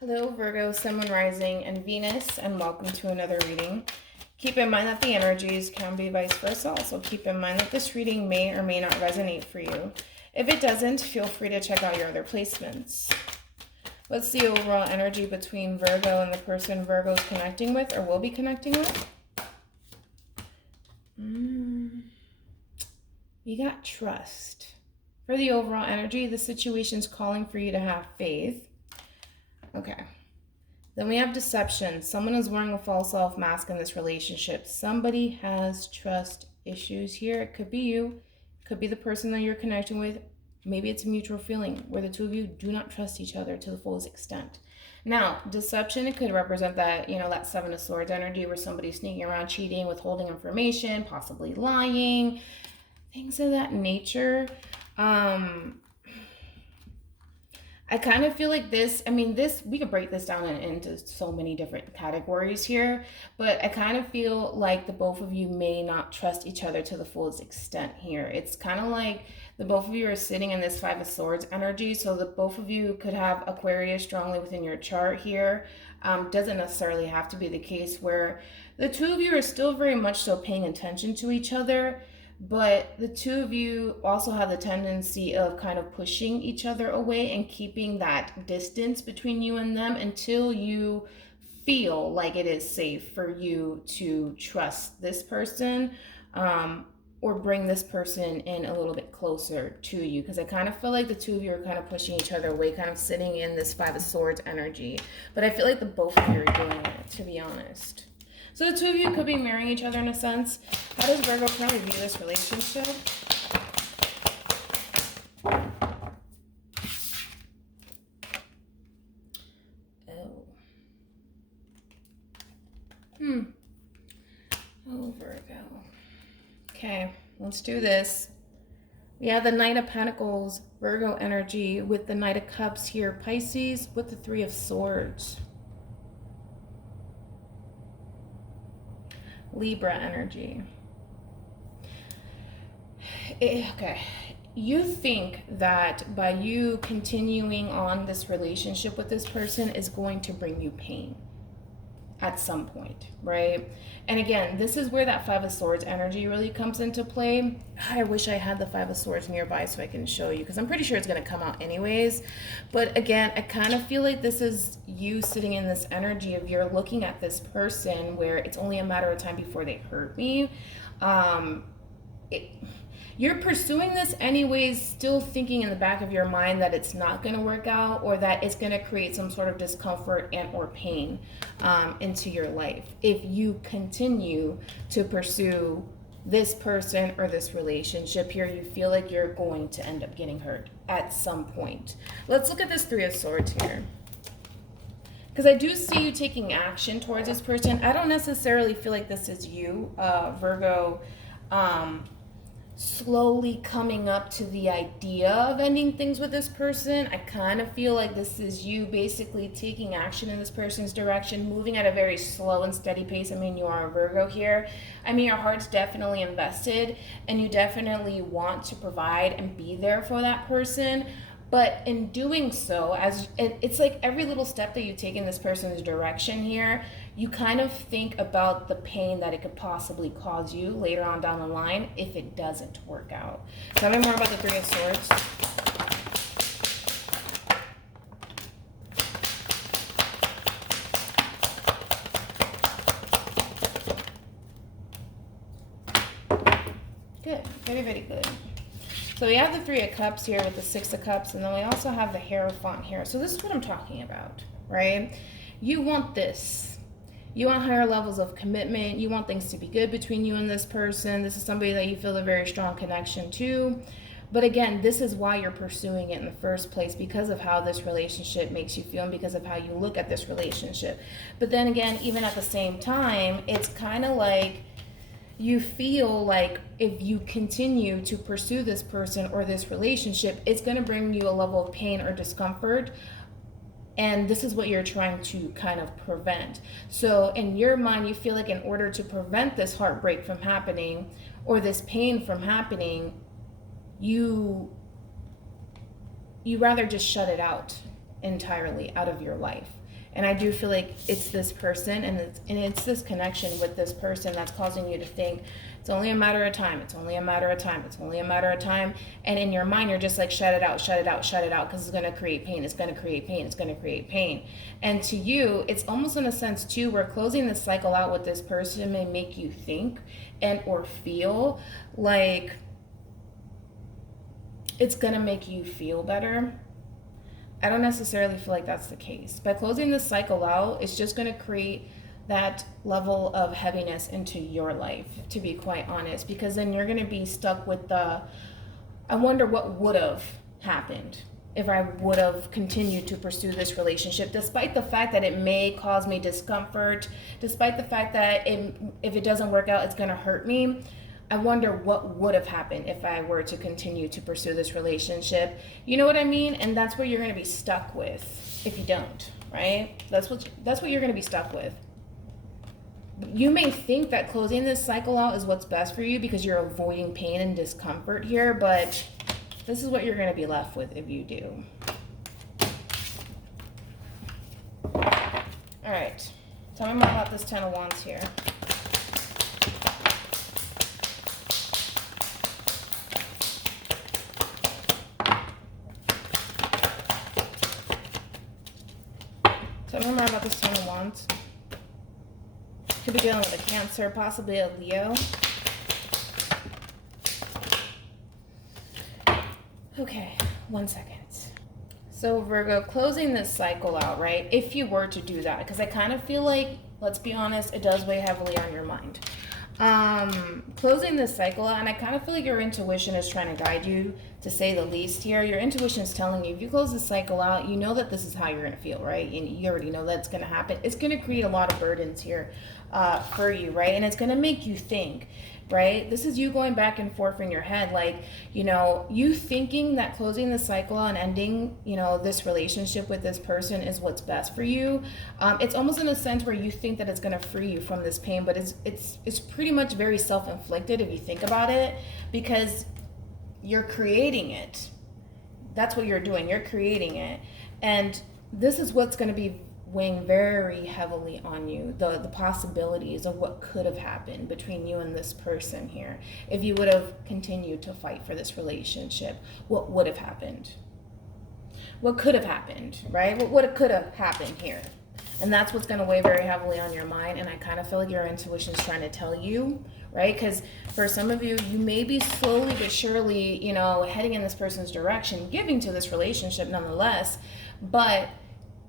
Hello, Virgo, Sun, Moon, Rising, and Venus, and welcome to another reading. Keep in mind that the energies can be vice versa, so keep in mind that this reading may or may not resonate for you. If it doesn't, feel free to check out your other placements. What's the overall energy between Virgo and the person Virgo is connecting with or will be connecting with? You got trust. For the overall energy, the situation's calling for you to have faith. Okay. Then we have deception. Someone is wearing a false self mask in this relationship. Somebody has trust issues here. It could be you. It could be the person that you're connecting with. Maybe it's a mutual feeling where the two of you do not trust each other to the fullest extent. Now, deception, it could represent that, that Seven of Swords energy where somebody's sneaking around, cheating, withholding information, possibly lying, things of that nature. I kind of feel like this, we could break this down into so many different categories here, but I kind of feel like the both of you may not trust each other to the fullest extent here. It's kind of like the both of you are sitting in this Five of Swords energy, so the both of you could have Aquarius strongly within your chart here. Doesn't necessarily have to be the case where the two of you are still very much so paying attention to each other. But the two of you also have the tendency of kind of pushing each other away and keeping that distance between you and them until you feel like it is safe for you to trust this person, or bring this person in a little bit closer to you. Because I kind of feel like the two of you are kind of pushing each other away, kind of sitting in this Five of Swords energy. But I feel like the both of you are doing it, to be honest. So the two of you could be marrying each other in a sense. How does Virgo currently view this relationship? Oh, Virgo. Okay, let's do this. We have the Knight of Pentacles, Virgo energy, with the Knight of Cups here, Pisces, with the Three of Swords. Libra energy. Okay. You think that by you continuing on this relationship with this person is going to bring you pain at some point, right? And again, this is where that Five of Swords energy really comes into play. I wish I had the Five of Swords nearby so I can show you, because I'm pretty sure it's going to come out anyways. But again, I kind of feel like this is you sitting in this energy of you're looking at this person where it's only a matter of time before they hurt me. You're pursuing this anyways, still thinking in the back of your mind that it's not going to work out, or that it's going to create some sort of discomfort and or pain into your life if you continue to pursue this person or this relationship here. You feel like you're going to end up getting hurt at some point. Let's look at this Three of Swords here, because I do see you taking action towards this person. I don't necessarily feel like this is you, Virgo, slowly coming up to the idea of ending things with this person. I kind of feel like this is you basically taking action in this person's direction, moving at a very slow and steady pace. You are a Virgo here. Your heart's definitely invested, and you definitely want to provide and be there for that person. But in doing so, as it's like every little step that you take in this person's direction here, you kind of think about the pain that it could possibly cause you later on down the line if it doesn't work out. Tell me more about the Three of Swords. Good. Very, very good. So we have the Three of Cups here with the Six of Cups, and then we also have the Hierophant here. So this is what I'm talking about, right? You want this. You want higher levels of commitment. You want things to be good between you and this person. This is somebody that you feel a very strong connection to. But again, this is why you're pursuing it in the first place, because of how this relationship makes you feel and because of how you look at this relationship. But then again, even at the same time, it's kind of like you feel like if you continue to pursue this person or this relationship, it's going to bring you a level of pain or discomfort. And this is what you're trying to kind of prevent. So in your mind, you feel like in order to prevent this heartbreak from happening or this pain from happening, you rather just shut it out entirely out of your life. And I do feel like it's this person, and it's this connection with this person that's causing you to think it's only a matter of time. It's only a matter of time. It's only a matter of time. And in your mind, you're just like, shut it out, shut it out, shut it out, because it's going to create pain. It's going to create pain. It's going to create pain. And to you, it's almost in a sense too, where closing this cycle out with this person may make you think and or feel like it's going to make you feel better. I don't necessarily feel like that's the case. By closing this cycle out, it's just going to create that level of heaviness into your life, to be quite honest, because then you're going to be stuck with the, I wonder what would have happened if I would have continued to pursue this relationship, despite the fact that it may cause me discomfort, despite the fact that if it doesn't work out, it's going to hurt me. I wonder what would have happened if I were to continue to pursue this relationship. You know what I mean? And that's what you're going to be stuck with if you don't, right? That's what you're going to be stuck with. You may think that closing this cycle out is what's best for you because you're avoiding pain and discomfort here, but this is what you're going to be left with if you do. All right. Tell me more about this Ten of Wands here. Tell me more about this Ten of Wands. Could be dealing with a Cancer, possibly a Leo. Okay, 1 second. So Virgo, closing this cycle out, right? If you were to do that, because I kind of feel like, let's be honest, it does weigh heavily on your mind. Closing this cycle out, and I kind of feel like your intuition is trying to guide you, to say the least here. Your intuition is telling you, if you close this cycle out, you know that this is how you're going to feel, right? And you already know that's going to happen. It's going to create a lot of burdens here for you, right? And it's going to make you think, right? This is you going back and forth in your head, like, you know, you thinking that closing the cycle and ending, you know, this relationship with this person is what's best for you. It's almost in a sense where you think that it's going to free you from this pain, but it's pretty much very self-inflicted if you think about it, because you're creating it. That's what you're doing. You're creating it. And this is what's going to be weighing very heavily on you, the possibilities of what could have happened between you and this person here. If you would have continued to fight for this relationship, what would have happened? What could have happened, right? What could have happened here? And that's what's going to weigh very heavily on your mind. And I kind of feel like your intuition is trying to tell you, right? Because for some of you, you may be slowly but surely, you know, heading in this person's direction, giving to this relationship nonetheless. But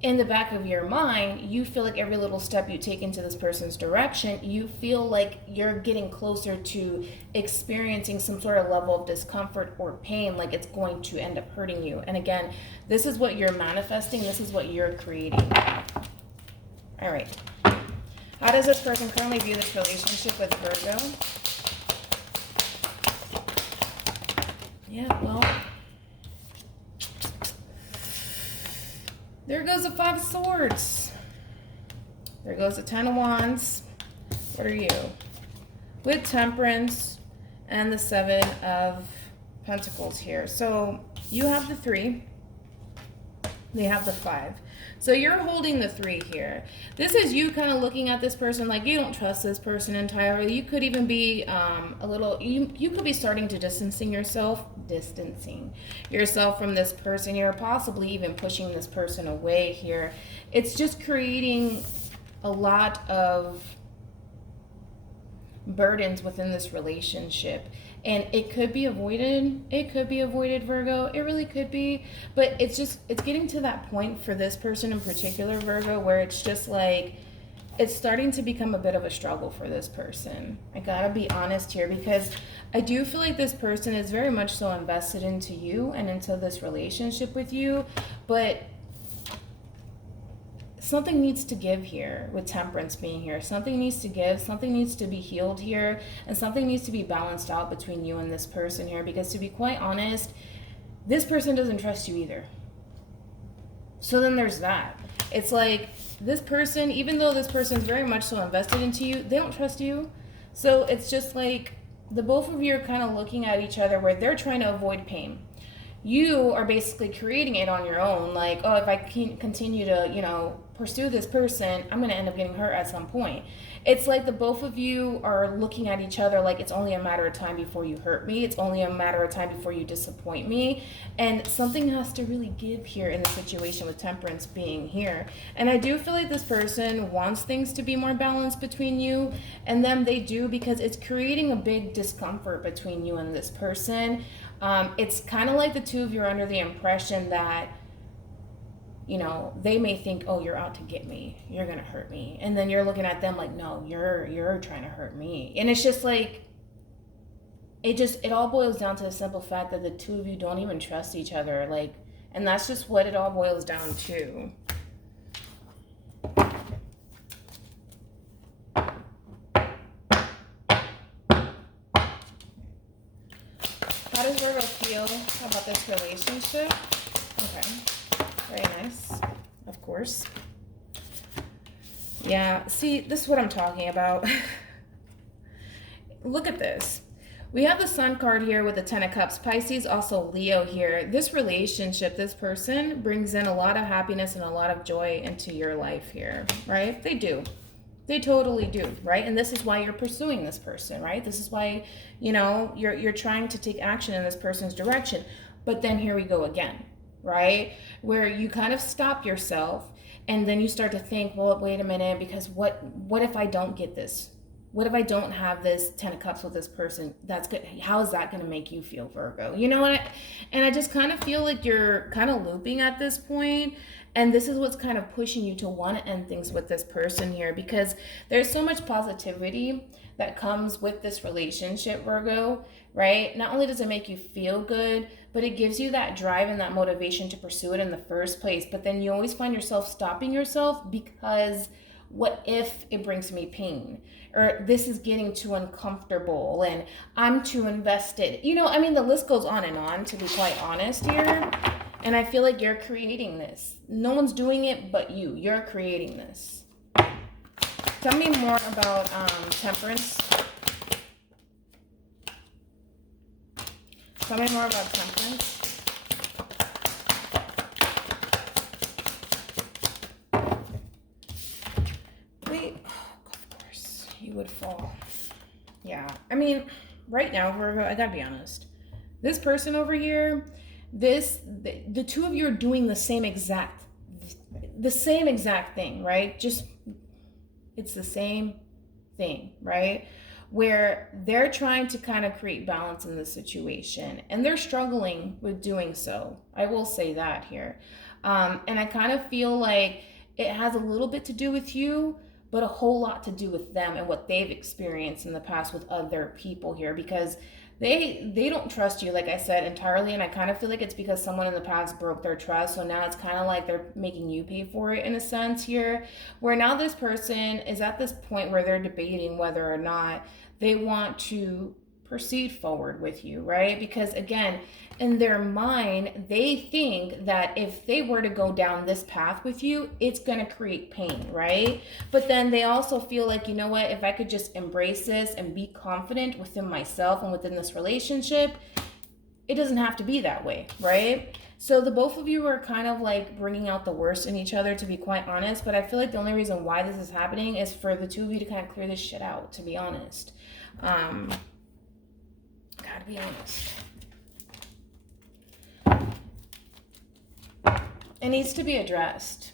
in the back of your mind, you feel like every little step you take into this person's direction, you feel like you're getting closer to experiencing some sort of level of discomfort or pain, like it's going to end up hurting you. And again, this is what you're manifesting. This is what you're creating. All right. How does this person currently view this relationship with Virgo? Yeah, well, there goes the Five of Swords. There goes the Ten of Wands. What are you? With Temperance and the Seven of Pentacles here. So you have the 3. They have the 5. So you're holding the 3 here. This is you kind of looking at this person like you don't trust this person entirely. You could even be a little, you could be starting to distancing yourself from this person here, possibly even pushing this person away here. It's just creating a lot of burdens within this relationship. And it could be avoided. It could be avoided, Virgo. It really could be. But it's getting to that point for this person in particular, Virgo, where it's just like, it's starting to become a bit of a struggle for this person. I gotta be honest here, because I do feel like this person is very much so invested into you and into this relationship with you. But something needs to give here with Temperance being here. Something needs to give, something needs to be healed here, and something needs to be balanced out between you and this person here, because to be quite honest, this person doesn't trust you either. So then there's that. It's like this person, even though this person is very much so invested into you, they don't trust you. So it's just like the both of you are kind of looking at each other where they're trying to avoid pain. You are basically creating it on your own. Like, oh, if I can continue to, pursue this person, I'm going to end up getting hurt at some point. It's like the both of you are looking at each other like it's only a matter of time before you hurt me. It's only a matter of time before you disappoint me. And something has to really give here in the situation with Temperance being here. And I do feel like this person wants things to be more balanced between you and them. They do, because it's creating a big discomfort between you and this person. It's kind of like the two of you are under the impression that, they may think, oh, you're out to get me, you're gonna hurt me, and then you're looking at them like, no, you're trying to hurt me. And it's just like, it all boils down to the simple fact that the two of you don't even trust each other. Like, and that's just what it all boils down to. How does Virgo feel about this relationship? Okay. Very nice. Of course. Yeah, see, this is what I'm talking about. Look at this. We have the Sun card here with the Ten of Cups. Pisces, also Leo here. This relationship, this person brings in a lot of happiness and a lot of joy into your life here, right? They do. They totally do, right? And this is why you're pursuing this person, right? This is why, you're trying to take action in this person's direction. But then here we go again, right? Where you kind of stop yourself and then you start to think, well, wait a minute, because what if I don't get this? What if I don't have this Ten of Cups with this person? That's good. How is that going to make you feel, Virgo? You know what? And I just kind of feel like you're kind of looping at this point. And this is what's kind of pushing you to want to end things with this person here, because there's so much positivity that comes with this relationship, Virgo, right? Not only does it make you feel good, but it gives you that drive and that motivation to pursue it in the first place. But then you always find yourself stopping yourself because what if it brings me pain? Or this is getting too uncomfortable and I'm too invested. The list goes on and on, to be quite honest here. And I feel like you're creating this. No one's doing it but you. You're creating this. Tell me more about Temperance. Tell me more about Temperance. Wait, of course, you would fall. Yeah, right now, Virgo, I gotta be honest. This person over here, the two of you are doing the same exact thing, right? Just, it's the same thing, right? Where they're trying to kind of create balance in the situation and they're struggling with doing so. I will say that here. And I kind of feel like it has a little bit to do with you, but a whole lot to do with them and what they've experienced in the past with other people here, because they don't trust you, like I said, entirely. And I kind of feel like it's because someone in the past broke their trust. So now it's kind of like they're making you pay for it in a sense here, where now this person is at this point where they're debating whether or not they want to proceed forward with you, right? Because again, in their mind, they think that if they were to go down this path with you, it's going to create pain, right? But then they also feel like, you know what, if I could just embrace this and be confident within myself and within this relationship, it doesn't have to be that way, right? So the both of you are kind of like bringing out the worst in each other, to be quite honest. But I feel like the only reason why this is happening is for the two of you to kind of clear this shit out, to be honest. Gotta be honest. It needs to be addressed.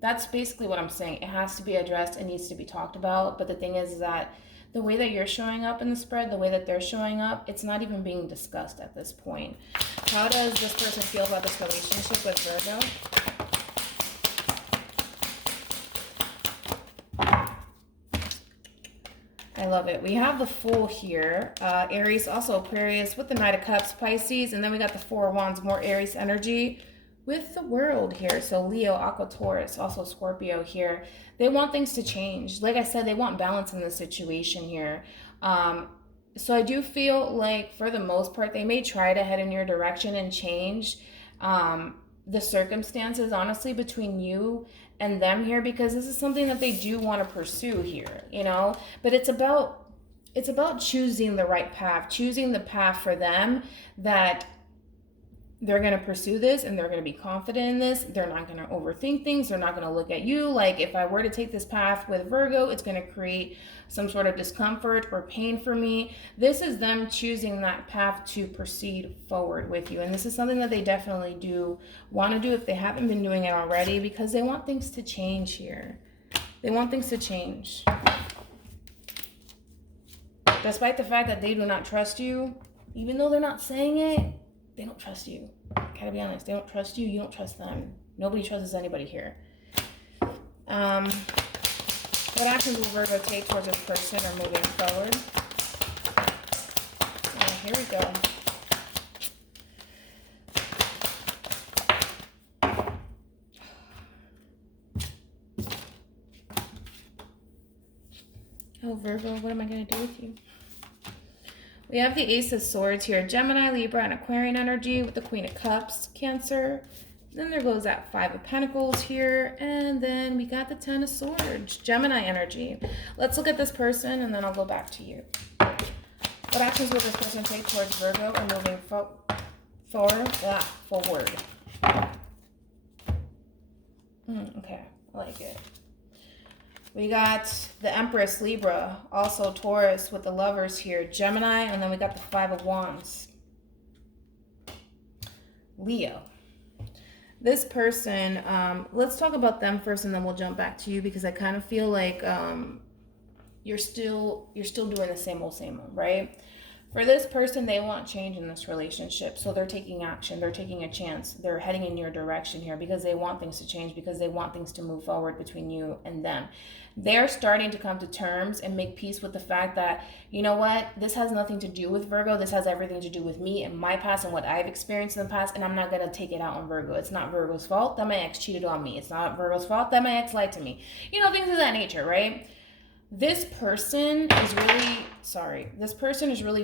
That's basically what I'm saying. It has to be addressed. It needs to be talked about. But the thing is that the way that you're showing up in the spread, the way that they're showing up, it's not even being discussed at this point. How does this person feel about this relationship with Virgo? I love it. We have the Fool here. Aries, also Aquarius with the Knight of Cups, Pisces. And then we got the Four of Wands, more Aries energy with the World here. So Leo, Aqua, Taurus, also Scorpio here. They want things to change. Like I said, they want balance in the situation here. So I do feel like for the most part, they may try to head in your direction and change the circumstances, honestly, between you and them here, because this is something that they do want to pursue here, you know. But it's about choosing the right path, choosing the path for them that they're going to pursue this and they're going to be confident in this. They're not going to overthink things. They're not going to look at you like, if I were to take this path with Virgo, it's going to create some sort of discomfort or pain for me. This is them choosing that path to proceed forward with you. And this is something that they definitely do want to do if they haven't been doing it already, because they want things to change here. They want things to change. Despite the fact that they do not trust you, even though they're not saying it, they don't trust you. I gotta be honest. They don't trust you. You don't trust them. Nobody trusts anybody here. What actions will Virgo take towards this person or moving forward? Here we go. Oh, Virgo, what am I going to do with you? We have the Ace of Swords here. Gemini, Libra, and Aquarian energy with the Queen of Cups, Cancer. Then there goes that Five of Pentacles here. And then we got the Ten of Swords, Gemini energy. Let's look at this person and then I'll go back to you. What actions will this person take towards Virgo or moving forward? Okay, I like it. We got the Empress, Libra, also Taurus with the Lovers here, Gemini, and then we got the Five of Wands, Leo. This person, let's talk about them first and then we'll jump back to you, because I kind of feel like you're still doing the same old, right? For this person, they want change in this relationship. So they're taking action. They're taking a chance. They're heading in your direction here because they want things to change, because they want things to move forward between you and them. They're starting to come to terms and make peace with the fact that, you know what, this has nothing to do with Virgo. This has everything to do with me and my past and what I've experienced in the past, and I'm not going to take it out on Virgo. It's not Virgo's fault that my ex cheated on me. It's not Virgo's fault that my ex lied to me. You know, things of that nature, right? This person is really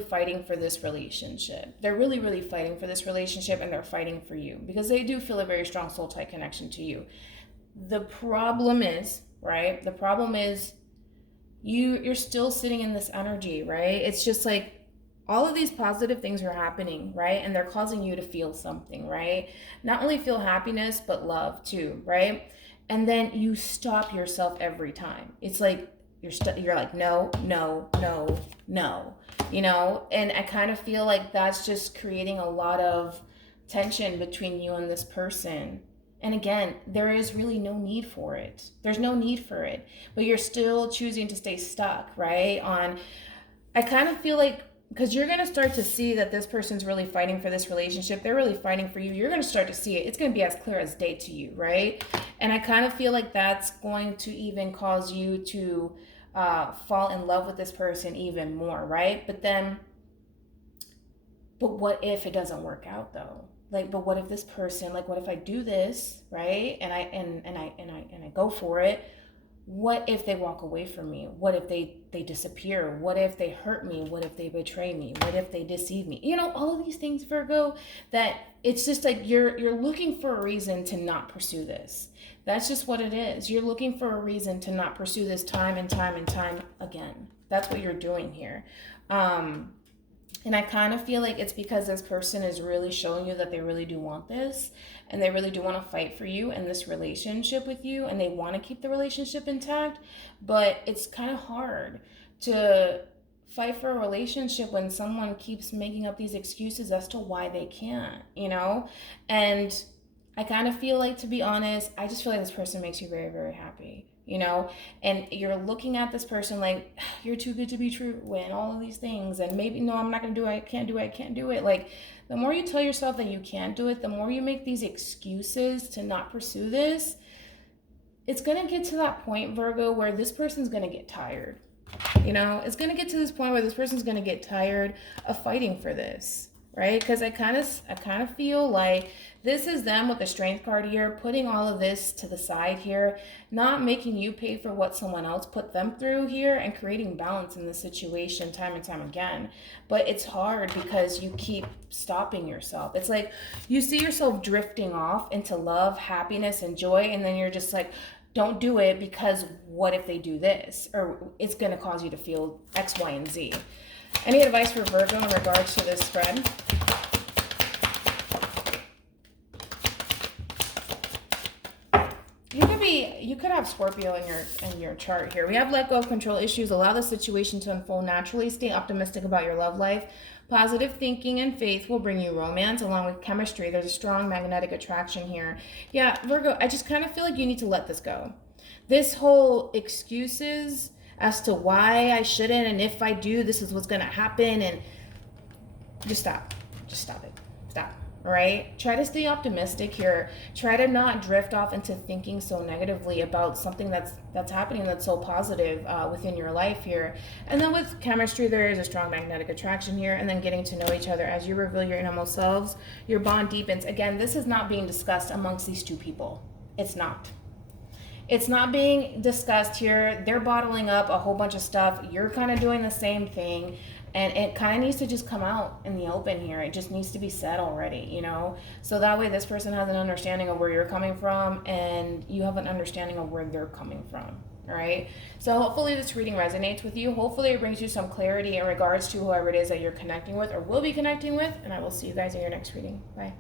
fighting for this relationship. They're really, really fighting for this relationship, and they're fighting for you because they do feel a very strong soul tie connection to you. The problem is, right? The problem is you're still sitting in this energy, right? It's just like all of these positive things are happening, right? And they're causing you to feel something, right? Not only feel happiness, but love too, right? And then you stop yourself every time. It's like, you're like, no, you know? And I kind of feel like that's just creating a lot of tension between you and this person. And again, there is really no need for it. There's no need for it, but you're still choosing to stay stuck, right? I kind of feel like, because you're going to start to see that this person's really fighting for this relationship. They're really fighting for you. You're going to start to see it. It's going to be as clear as day to you, right? And I kind of feel like that's going to even cause you to fall in love with this person even more, right? But what if it doesn't work out though? Like, but what if this person, like, what if I do this, right? And I go for it. What if they walk away from me? What if they disappear? What if they hurt me? What if they betray me? What if they deceive me? You know, all of these things, Virgo, that it's just like you're looking for a reason to not pursue this. That's just what it is. You're looking for a reason to not pursue this time and time and time again. That's what you're doing here. And I kind of feel like it's because this person is really showing you that they really do want this, and they really do want to fight for you and this relationship with you, and they want to keep the relationship intact. But it's kind of hard to fight for a relationship when someone keeps making up these excuses as to why they can't, you know? And I kind of feel like, to be honest, I just feel like this person makes you very, very happy, you know? And you're looking at this person like, you're too good to be true, and all of these things. And maybe, no, I'm not going to do it. I can't do it. Like, the more you tell yourself that you can't do it, the more you make these excuses to not pursue this, it's going to get to that point, Virgo, where this person's going to get tired. You know, it's going to get to this point where this person's going to get tired of fighting for this, right? Because I kind of feel like this is them with the Strength card here, putting all of this to the side here, not making you pay for what someone else put them through here, and creating balance in the situation time and time again. But it's hard because you keep stopping yourself. It's like you see yourself drifting off into love, happiness, and joy, and then you're just like, don't do it, because what if they do this? Or it's going to cause you to feel X, Y, and Z. Any advice for Virgo in regards to this spread? you could have Scorpio in your chart here. We have let go of control issues, allow the situation to unfold naturally, stay optimistic about your love life. Positive thinking and faith will bring you romance along with chemistry. There's a strong magnetic attraction here. Yeah, Virgo, I just kind of feel like you need to let this go. This whole excuses as to why I shouldn't, and if I do, this is what's going to happen, and just stop. Just stop it. Stop. All right? Try to stay optimistic here. Try to not drift off into thinking so negatively about something that's happening that's so positive within your life here. And then with chemistry, there is a strong magnetic attraction here. And then getting to know each other as you reveal your innermost selves, your bond deepens. Again, this is not being discussed amongst these two people. It's not. It's not being discussed here. They're bottling up a whole bunch of stuff. You're kind of doing the same thing. And it kind of needs to just come out in the open here. It just needs to be said already, you know? So that way this person has an understanding of where you're coming from and you have an understanding of where they're coming from, all right? So hopefully this reading resonates with you. Hopefully it brings you some clarity in regards to whoever it is that you're connecting with or will be connecting with. And I will see you guys in your next reading. Bye.